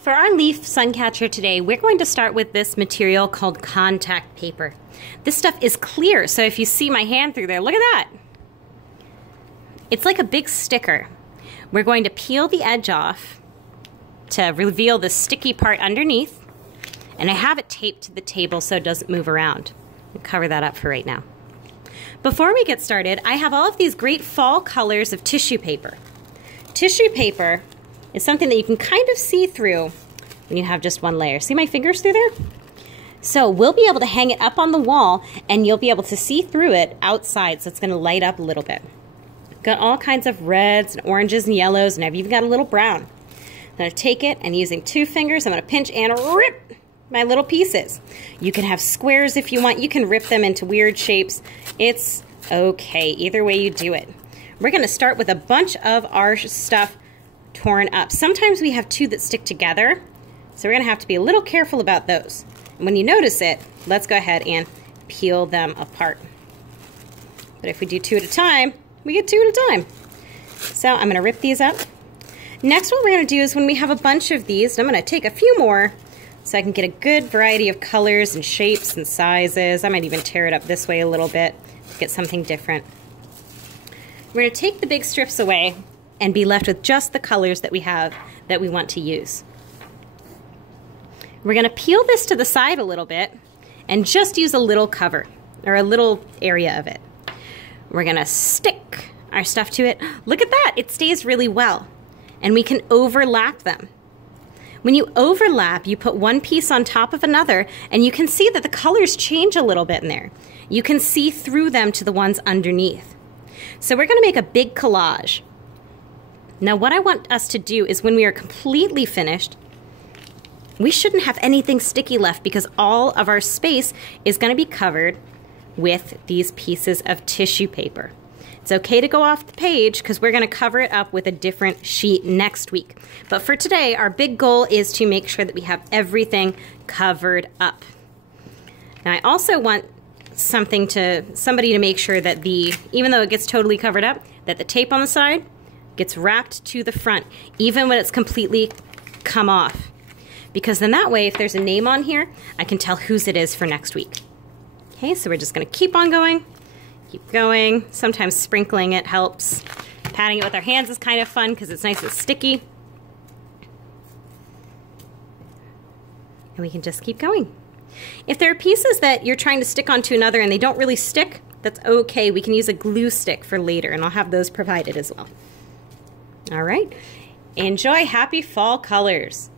For our leaf sun catcher today, we're going to start with this material called contact paper. This stuff is clear, so if you see my hand through there, look at that. It's like a big sticker. We're going to peel the edge off to reveal the sticky part underneath, and I have it taped to the table so it doesn't move around. I'll cover that up for right now. Before we get started, I have all of these great fall colors of tissue paper. Tissue paper is something that you can kind of see through when you have just one layer. See my fingers through there? So we'll be able to hang it up on the wall and you'll be able to see through it outside, so it's going to light up a little bit. Got all kinds of reds and oranges and yellows, and I've even got a little brown. I'm going to take it and using 2 fingers, I'm going to pinch and rip my little pieces. You can have squares if you want. You can rip them into weird shapes. It's okay, either way you do it. We're going to start with a bunch of our stuff torn up. Sometimes we have 2 that stick together, so we're going to have to be a little careful about those. And when you notice it, let's go ahead and peel them apart. But if we do 2 at a time, we get 2 at a time. So I'm going to rip these up. Next, what we're going to do is when we have a bunch of these, I'm going to take a few more so I can get a good variety of colors and shapes and sizes. I might even tear it up this way a little bit to get something different. We're going to take the big strips away and be left with just the colors that we have that we want to use. We're going to peel this to the side a little bit and just use a little cover or a little area of it. We're going to stick our stuff to it. Look at that, it stays really well. And we can overlap them. When you overlap, you put one piece on top of another and you can see that the colors change a little bit in there. You can see through them to the ones underneath. So we're going to make a big collage. Now what I want us to do is when we are completely finished, we shouldn't have anything sticky left because all of our space is going to be covered with these pieces of tissue paper. It's okay to go off the page because we're going to cover it up with a different sheet next week. But for today, our big goal is to make sure that we have everything covered up. Now I also want somebody to make sure that even though it gets totally covered up, that the tape on the side gets wrapped to the front, even when it's completely come off. Because then that way, if there's a name on here, I can tell whose it is for next week. Okay, so we're just gonna keep on going, keep going. Sometimes sprinkling it helps. Patting it with our hands is kind of fun because it's nice and sticky. And we can just keep going. If there are pieces that you're trying to stick onto another and they don't really stick, that's okay. We can use a glue stick for later, and I'll have those provided as well. All right, enjoy. Happy fall colors.